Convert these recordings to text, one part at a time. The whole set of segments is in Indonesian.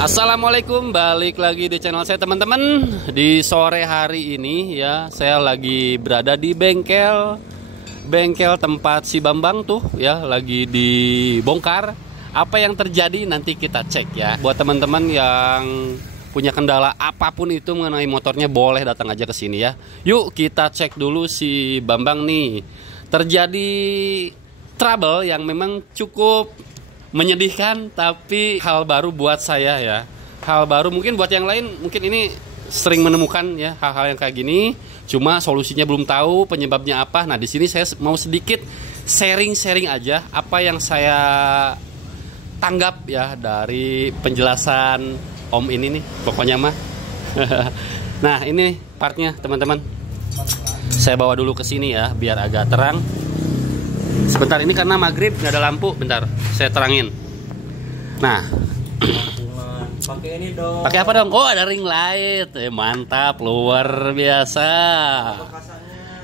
Assalamualaikum, balik lagi di channel saya teman-teman. Di sore hari ini ya, saya lagi berada di bengkel tempat si Bambang tuh ya, lagi dibongkar. Apa yang terjadi nanti kita cek ya. Buat teman-teman yang punya kendala apapun itu mengenai motornya, boleh datang aja ke sini ya. Yuk kita cek dulu si Bambang nih. Terjadi trouble yang memang cukup menyedihkan, tapi hal baru buat saya ya. Hal baru mungkin buat yang lain, mungkin ini sering menemukan ya hal-hal yang kayak gini. Cuma solusinya belum tahu penyebabnya apa. Nah di sini saya mau sedikit sharing aja apa yang saya tanggap ya dari penjelasan Om ini nih. Pokoknya mah. Nah ini partnya teman-teman. Saya bawa dulu ke sini ya biar agak terang. Sebentar, ini karena maghrib nggak ada lampu, bentar saya terangin. Nah, pakai ini dong. Pakai apa dong? Oh ada ring light, mantap, luar biasa.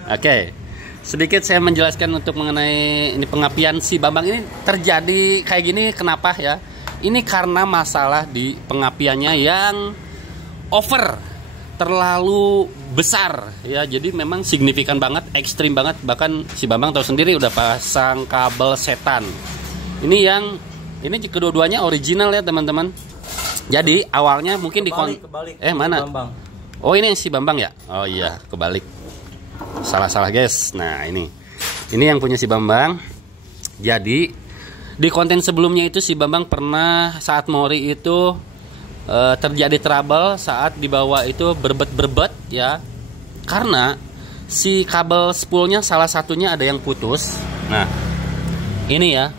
Oke, sedikit saya menjelaskan untuk mengenai ini pengapian si Bambang ini terjadi kayak gini. Kenapa ya? Ini karena masalah di pengapiannya yang over. Terlalu besar ya, jadi memang signifikan banget, ekstrim banget. Bahkan si Bambang tahu sendiri udah pasang kabel setan. Ini kedua-duanya original ya teman-teman. Jadi awalnya mungkin kebalik. Mana? Bambang. Oh ini yang si Bambang ya? Oh iya kebalik. Salah guys. Nah ini yang punya si Bambang. Jadi di konten sebelumnya itu si Bambang pernah saat Mori itu terjadi trouble saat dibawa itu berbet ya, karena si kabel spoolnya salah satunya ada yang putus. Nah ini ya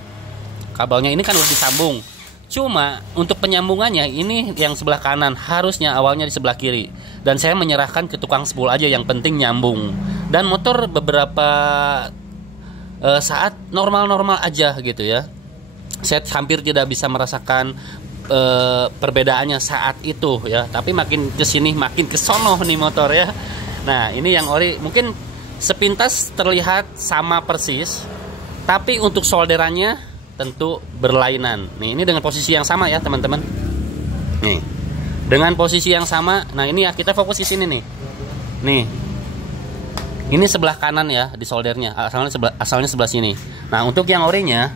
kabelnya ini kan udah disambung, cuma untuk penyambungannya ini yang sebelah kanan, harusnya awalnya di sebelah kiri, dan saya menyerahkan ke tukang spool aja, yang penting nyambung. Dan motor beberapa saat normal aja gitu ya, saya hampir tidak bisa merasakan perbedaannya saat itu ya, tapi makin kesini makin kesono nih motor ya. Nah ini yang ori mungkin sepintas terlihat sama persis, tapi untuk solderannya tentu berlainan. Nih ini dengan posisi yang sama ya teman-teman. Nih dengan posisi yang sama. Nah ini ya kita fokus di sini nih. Nih ini sebelah kanan ya di soldernya, asalnya sebelah sini. Nah untuk yang orinya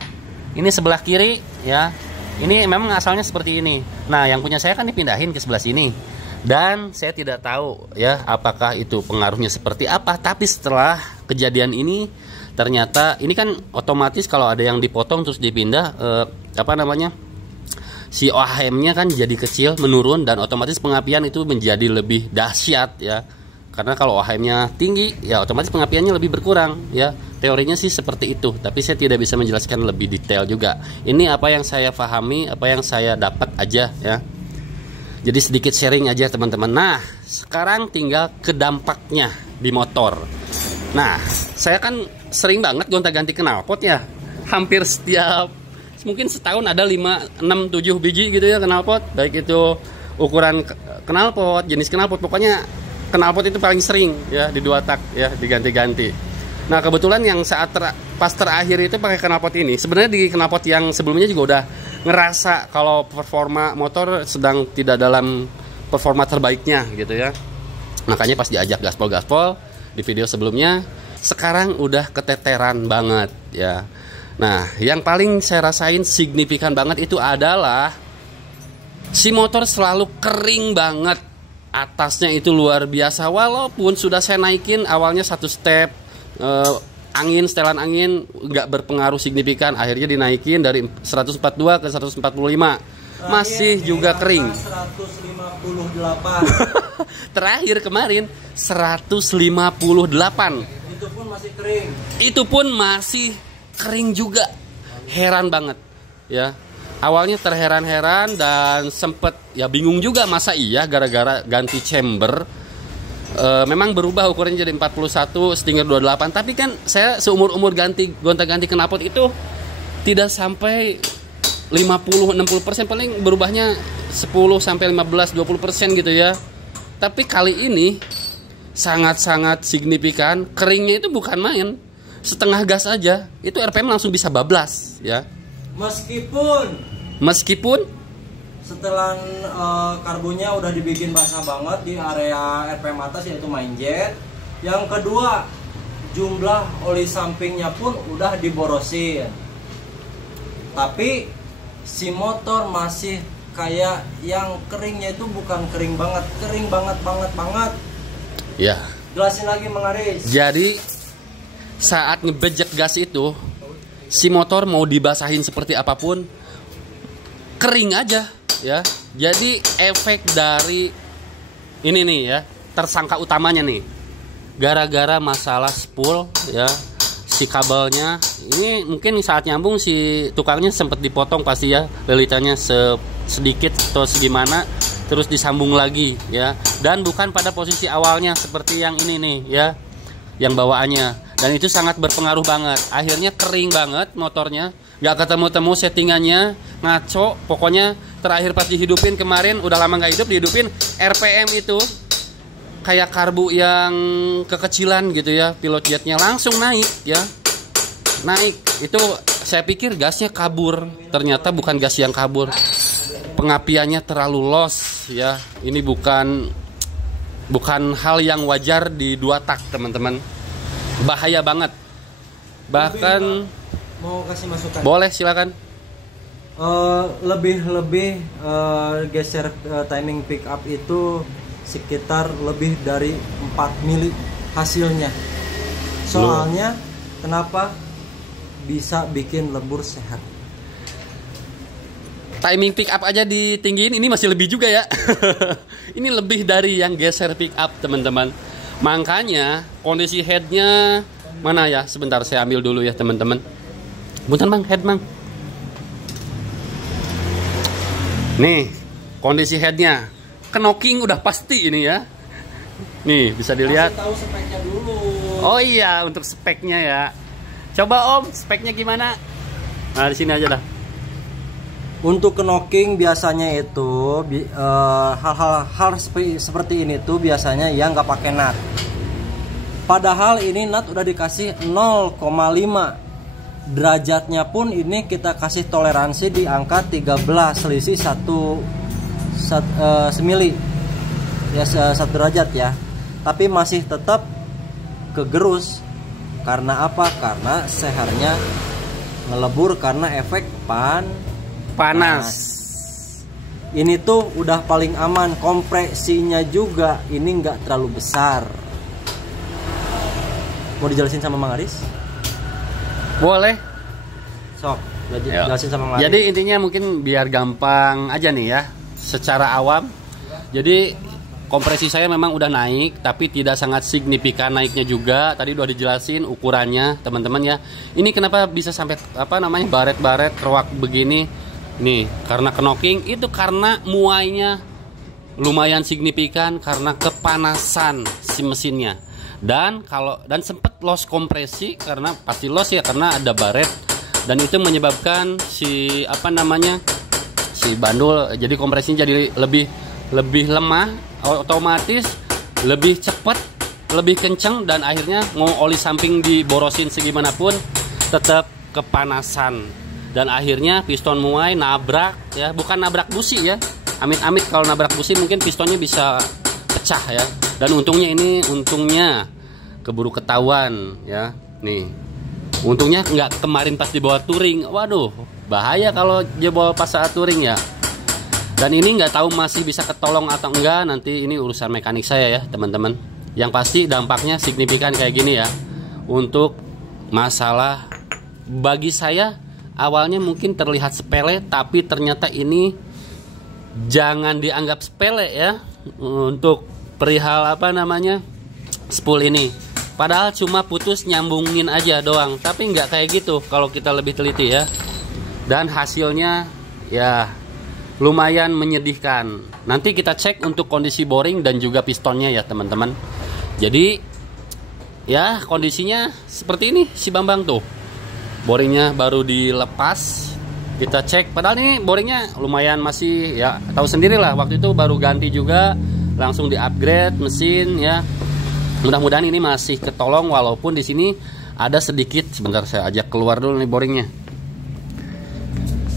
ini sebelah kiri ya. Ini memang asalnya seperti ini. Nah, yang punya saya kan dipindahin ke sebelah sini. Dan saya tidak tahu ya apakah itu pengaruhnya seperti apa. Tapi setelah kejadian ini, ternyata ini kan otomatis kalau ada yang dipotong terus dipindah, si OHM-nya kan jadi kecil, menurun, dan otomatis pengapian itu menjadi lebih dahsyat ya. Karena kalau OHM-nya tinggi, ya otomatis pengapiannya lebih berkurang ya. Teorinya sih seperti itu, tapi saya tidak bisa menjelaskan lebih detail juga. Ini apa yang saya pahami, apa yang saya dapat aja ya. Jadi sedikit sharing aja teman-teman. Nah, sekarang tinggal ke dampaknya di motor. Nah, saya kan sering banget gonta-ganti knalpot ya. Hampir setiap, mungkin setahun ada 5, 6, 7 biji gitu ya knalpot. Baik itu ukuran knalpot, jenis knalpot, pokoknya knalpot itu paling sering ya di 2 tak ya, diganti-ganti. Nah kebetulan yang pas terakhir itu pakai knalpot ini. Sebenarnya di knalpot yang sebelumnya juga udah ngerasa kalau performa motor sedang tidak dalam performa terbaiknya gitu ya. Makanya pas diajak gaspol di video sebelumnya, sekarang udah keteteran banget ya. Nah yang paling saya rasain signifikan banget itu adalah si motor selalu kering banget. Atasnya itu luar biasa, walaupun sudah saya naikin awalnya 1 step. Setelan angin nggak berpengaruh signifikan, akhirnya dinaikin dari 142 ke 145, masih juga kering. 158. Terakhir kemarin 158, itu pun masih kering. Itu pun masih kering juga. Heran banget ya. Awalnya terheran-heran dan sempet ya bingung juga, masa iya gara-gara ganti chamber. Memang berubah ukurannya jadi 41 Stinger 28, tapi kan saya seumur-umur gonta-ganti knalpot itu tidak sampai 50-60%, paling berubahnya 10-15-20% gitu ya. Tapi kali ini sangat-sangat signifikan, keringnya itu bukan main. Setengah gas aja itu RPM langsung bisa bablas ya. Meskipun setelah karbunya udah dibikin basah banget di area RPM atas yaitu main jet. Yang kedua, jumlah oli sampingnya pun udah diborosin. Tapi si motor masih kayak yang keringnya itu bukan kering banget, kering banget. Ya. Jelasin lagi Mang Aris. Jadi saat ngebejek gas itu, si motor mau dibasahin seperti apapun kering aja ya. Jadi efek dari ini nih ya, tersangka utamanya nih, gara-gara masalah spool ya, si kabelnya ini mungkin saat nyambung si tukangnya sempat dipotong pasti ya, lilitannya sedikit atau segimana, terus disambung lagi ya, dan bukan pada posisi awalnya seperti yang ini nih ya, yang bawaannya, dan itu sangat berpengaruh banget. Akhirnya kering banget motornya, nggak ketemu-temu settingannya, ngaco. Pokoknya terakhir pas dihidupin kemarin, udah lama nggak hidup, dihidupin RPM itu kayak karbu yang kekecilan gitu ya, pilot jetnya langsung naik ya, naik. Itu saya pikir gasnya kabur, ternyata bukan gas yang kabur, pengapiannya terlalu los ya. Ini bukan hal yang wajar di 2 tak teman-teman, bahaya banget. Bahkan mau kasih masukan? Boleh, silakan. Lebih geser timing pick up itu sekitar lebih dari 4 mili hasilnya. Soalnya kenapa bisa bikin lebur sehat? Timing pick up aja ditinggiin, ini masih lebih juga ya. Ini lebih dari yang geser pick up teman-teman. Makanya kondisi headnya mana ya? Sebentar saya ambil dulu ya teman-teman. Bentar Bang, head Bang. Nih kondisi headnya, knocking udah pasti ini ya. Nih bisa dilihat. Kasih tahu speknya dulu. Oh iya, untuk speknya ya. Coba Om, speknya gimana? Nah di sini aja dah. Untuk knocking biasanya itu hal-hal seperti ini tuh biasanya yang nggak pakai nut. Padahal ini nut udah dikasih 0,5 derajatnya pun ini kita kasih toleransi di angka 13, selisih 1 semili ya, 1 derajat ya. Tapi masih tetap kegerus. Karena apa? Karena sehernya ngelebur karena efek panas. Ini tuh udah paling aman. Kompresinya juga ini nggak terlalu besar. Mau dijelasin sama Mang Aris? Boleh. Sok, jelasin sama Mang Aris. Jadi intinya mungkin biar gampang aja nih ya, secara awam. Jadi kompresi saya memang udah naik, tapi tidak sangat signifikan naiknya juga. Tadi udah dijelasin ukurannya teman-teman ya. Ini kenapa bisa sampai baret-baret keruak begini? Nih karena knocking, itu karena muainya lumayan signifikan karena kepanasan si mesinnya. Dan sempet loss kompresi, karena pasti loss ya karena ada baret, dan itu menyebabkan si bandul jadi kompresinya jadi lebih lemah, otomatis lebih cepat, lebih kencang, dan akhirnya mau oli samping diborosin segimanapun tetap kepanasan, dan akhirnya piston muai nabrak ya, bukan nabrak busi ya, amit-amit kalau nabrak busi mungkin pistonnya bisa pecah ya. Dan untungnya keburu ketahuan ya. Nih untungnya nggak kemarin pas dibawa touring, waduh bahaya kalau dia bawa pas saat touring ya. Dan ini nggak tahu masih bisa ketolong atau enggak, nanti ini urusan mekanik saya ya teman-teman. Yang pasti dampaknya signifikan kayak gini ya. Untuk masalah bagi saya awalnya mungkin terlihat sepele, tapi ternyata ini jangan dianggap sepele ya. Untuk perihal spool ini, padahal cuma putus nyambungin aja doang, tapi nggak kayak gitu kalau kita lebih teliti ya. Dan hasilnya ya lumayan menyedihkan. Nanti kita cek untuk kondisi boring dan juga pistonnya ya teman-teman. Jadi ya kondisinya seperti ini si Bambang tuh, boringnya baru dilepas, kita cek. Padahal ini boringnya lumayan masih ya, tahu sendiri lah, waktu itu baru ganti juga, langsung di upgrade mesin ya. Mudah-mudahan ini masih ketolong, walaupun di sini ada sedikit. Sebentar saya ajak keluar dulu nih boringnya.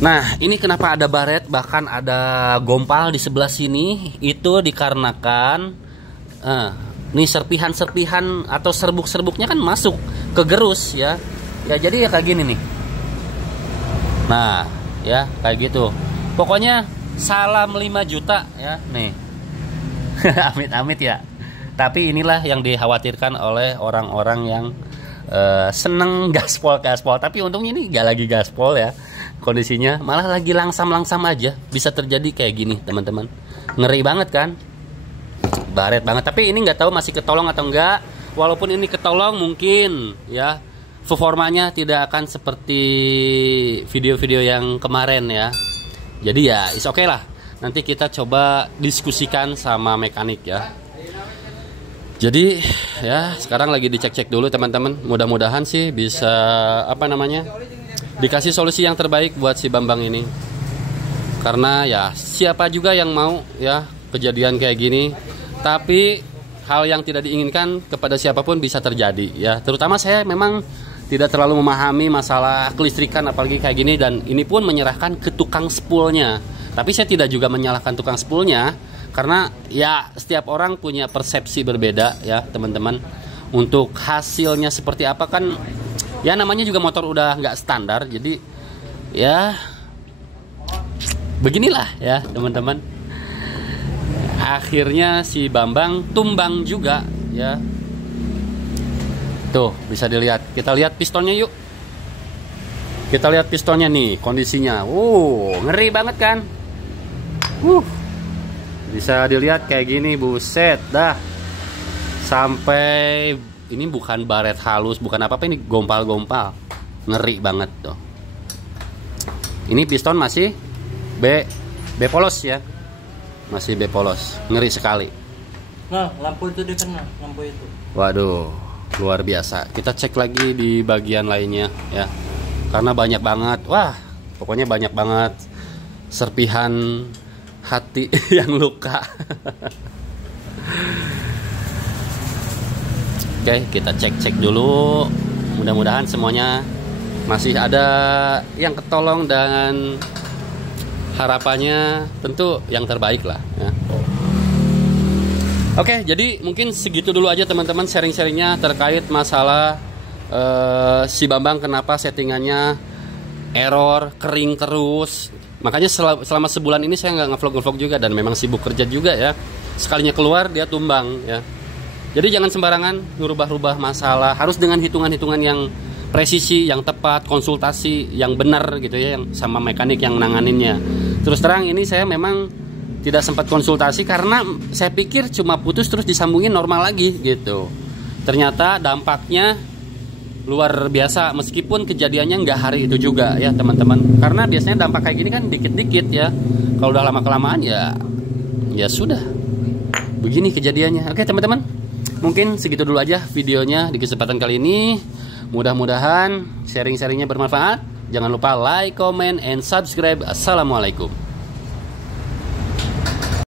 Nah, ini kenapa ada baret, bahkan ada gompal di sebelah sini, itu dikarenakan nih serpihan-serpihan atau serbuk-serbuknya kan masuk ke gerus ya. Ya jadi ya kayak gini nih. Nah, ya kayak gitu. Pokoknya salam 5 juta ya, nih. Amit-amit ya. Tapi inilah yang dikhawatirkan oleh orang-orang yang seneng gaspol. Tapi untungnya ini gak lagi gaspol ya. Kondisinya malah lagi langsam-langsam aja. Bisa terjadi kayak gini teman-teman. Ngeri banget kan. Baret banget. Tapi ini nggak tahu masih ketolong atau enggak. Walaupun ini ketolong mungkin ya performanya tidak akan seperti video-video yang kemarin ya. Jadi ya is oke lah. Nanti kita coba diskusikan sama mekanik ya. Jadi ya sekarang lagi dicek-cek dulu teman-teman. Mudah-mudahan sih bisa dikasih solusi yang terbaik buat si Bambang ini. Karena ya siapa juga yang mau ya kejadian kayak gini. Tapi hal yang tidak diinginkan kepada siapapun bisa terjadi ya. Terutama saya memang tidak terlalu memahami masalah kelistrikan apalagi kayak gini, dan ini pun menyerahkan ke tukang spoolnya. Tapi saya tidak juga menyalahkan tukang spoolnya karena ya setiap orang punya persepsi berbeda ya teman-teman. Untuk hasilnya seperti apa kan ya namanya juga motor udah nggak standar, jadi ya beginilah ya teman-teman. Akhirnya si Bambang tumbang juga ya. Tuh bisa dilihat. Kita lihat pistonnya yuk. Kita lihat pistonnya nih kondisinya. Ngeri banget kan. Bisa dilihat kayak gini, buset dah. Sampai ini bukan baret halus, bukan apa-apa, ini gompal-gompal. Ngeri banget tuh. Ini piston masih B polos ya. Masih B polos. Ngeri sekali. Nah, lampu itu dikena, lampu itu. Waduh, luar biasa. Kita cek lagi di bagian lainnya ya. Karena banyak banget. Wah, pokoknya banyak banget serpihan hati yang luka. Oke, kita cek-cek dulu. Mudah-mudahan semuanya masih ada yang ketolong dan harapannya tentu yang terbaik lah ya. Oke, jadi mungkin segitu dulu aja teman-teman sharing-sharingnya terkait masalah si Bambang kenapa settingannya error, kering terus. Makanya selama sebulan ini saya nggak ngevlog juga dan memang sibuk kerja juga ya. Sekalinya keluar dia tumbang ya. Jadi jangan sembarangan ngerubah-rubah masalah, harus dengan hitungan-hitungan yang presisi, yang tepat, konsultasi yang benar gitu ya, yang sama mekanik yang nanganinnya. Terus terang ini saya memang tidak sempat konsultasi karena saya pikir cuma putus terus disambungin normal lagi gitu. Ternyata dampaknya luar biasa, meskipun kejadiannya nggak hari itu juga ya teman-teman. Karena biasanya dampak kayak gini kan dikit-dikit ya. Kalau udah lama-kelamaan ya sudah. Begini kejadiannya. Oke teman-teman, mungkin segitu dulu aja videonya di kesempatan kali ini. Mudah-mudahan sharing-sharingnya bermanfaat. Jangan lupa like, comment, and subscribe. Assalamualaikum.